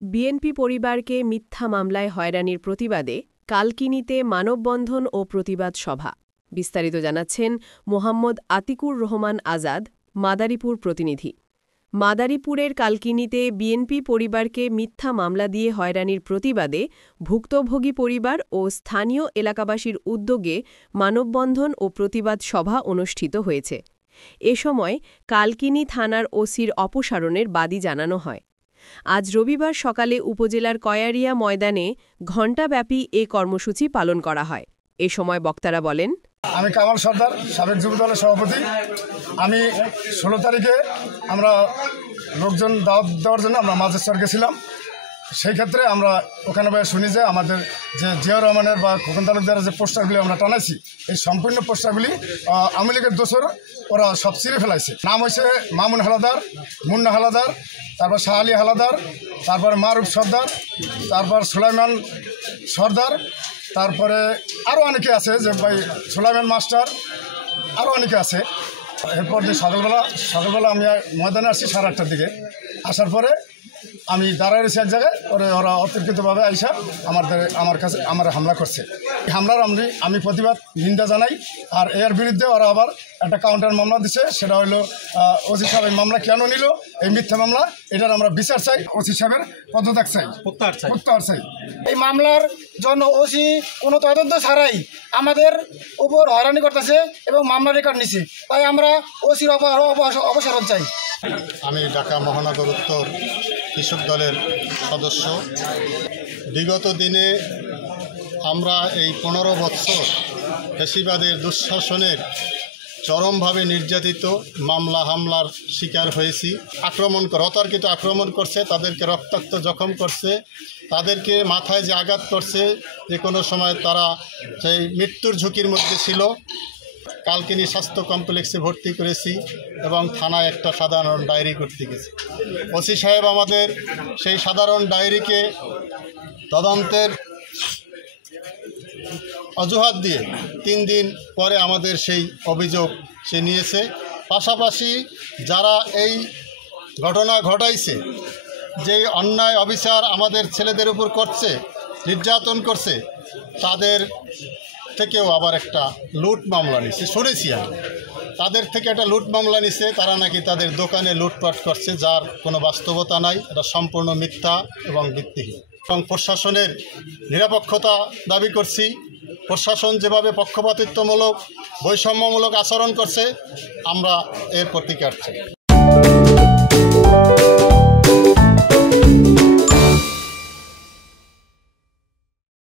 BNP পরিবারকে মিথ্যা মামলায় হয়রানির প্রতিবাদে কালকিনিতে মানববন্ধন ও প্রতিবাদ সভা। বিস্তারিত জানাচ্ছেন মোহাম্মদ আতিকুর রহমান আজাদ, মাদারীপুর প্রতিনিধি। মাদারীপুরের কালকিনিতে বিএনপি পরিবারকে মিথ্যা মামলা দিয়ে হয়রানির প্রতিবাদে ভুক্তভোগী পরিবার ও স্থানীয় এলাকাবাসীর উদ্যোগে মানববন্ধন ও প্রতিবাদ সভা অনুষ্ঠিত হয়েছে। এ সময় কালকিনি থানার ওসির অপসারণের বাদী জানানো হয়। আজ রবিবার সকালে উপজেলার কয়ারিয়া ময়দানে ঘণ্টাব্যাপী এ কর্মসূচি পালন করা হয়। এ সময় বক্তারা বলেন, আমি কামাল সর্দার, সাবেক যুবদলের সভাপতি। আমি 16 তারিখে আমরা লোকজন দাওয়াত দেওয়ার জন্য আমরা মাজেশ্বর গেছিলাম। সেই ক্ষেত্রে আমরা ওখানে শুনি যে আমাদের যে জিয়া রহমানের বা খোকন তালুকদারের যে পোস্টারগুলি আমরা টানাইছি, এই সম্পূর্ণ পোস্টারগুলি আওয়ামী লীগের দোসর ওরা সব ছিঁড়ে ফেলাইছে। নাম হয়েছে মামুন হালাদার, মুন্না হালাদার, তারপর শাহ আলী হালাদার, তারপর মারুফ সর্দার, তারপর সুলাইমান সর্দার, তারপরে আরও অনেকে আছে যে ভাই সুলাইমান মাস্টার, আরও অনেকে আছে। এরপর যে সকালবেলা আমি ময়দানে আসছি 8:30টার দিকে। আসার পরে আমি দাঁড়ায় রয়েছি এক জায়গায়, পরে ওরা অতর্কিতভাবে আইসা আমার হামলা করছে। হামলার আমি প্রতিবাদ নিন্দা জানাই। আর এর বিরুদ্ধে ওরা আবার একটা কাউন্টার মামলা দিচ্ছে, সেটা হলো ওসি সাহেব এই মামলা কেন নিল, এই মিথ্যা মামলা, এটার আমরা বিচার চাই। ওসি সাহেবের পদত্যাগ চাই, প্রত্যাহার চাই। এই মামলার জন্য ওসি কোনো তদন্ত ছাড়াই আমাদের উপর হয়রানি করতেছে এবং মামলা রেকর্ড নিছে, তাই আমরা ওসির অপসারণ চাই। আমি ঢাকা মহানগর উত্তর কৃষক দলের সদস্য। বিগত দিনে আমরা এই 15 বছর ফ্যাসিবাদের দুঃশাসনের চরমভাবে নির্যাতিত, মামলা হামলার শিকার হয়েছি। অতর্কিত আক্রমণ করছে, তাদেরকে রক্তাক্ত জখম করছে, তাদেরকে মাথায় যে আঘাত করছে, যে কোনো সময় তারা সেই মৃত্যুর ঝুঁকির মধ্যে ছিল। কালকিনি স্বাস্থ্য কমপ্লেক্সে ভর্তি করেছি এবং থানায় একটা সাধারণ ডায়েরি করতে গেছি। ওসি সাহেব আমাদের সেই সাধারণ ডায়েরিকে তদন্তের অজুহাত দিয়ে 3 দিন পরে আমাদের সেই অভিযোগ সে নিয়েছে। পাশাপাশি যারা এই ঘটনা ঘটাইছে, যে অন্যায় অবিচার আমাদের ছেলেদের উপর করছে, নির্যাতন করছে, তাদের থেকেও আবার একটা লুট মামলা নিছে। শুনেছি আমি তাদের থেকে একটা লুট মামলা নিছে। তারা নাকি তাদের দোকানে লুটপাট করছে, যার কোনো বাস্তবতা নাই। এটা সম্পূর্ণ মিথ্যা এবং ভিত্তিহীন। এবং প্রশাসনের নিরপেক্ষতা দাবি করছি। প্রশাসন যেভাবে পক্ষপাতিত্বমূলক, বৈষম্যমূলক আচরণ করছে, আমরা এর প্রতিকার চাই।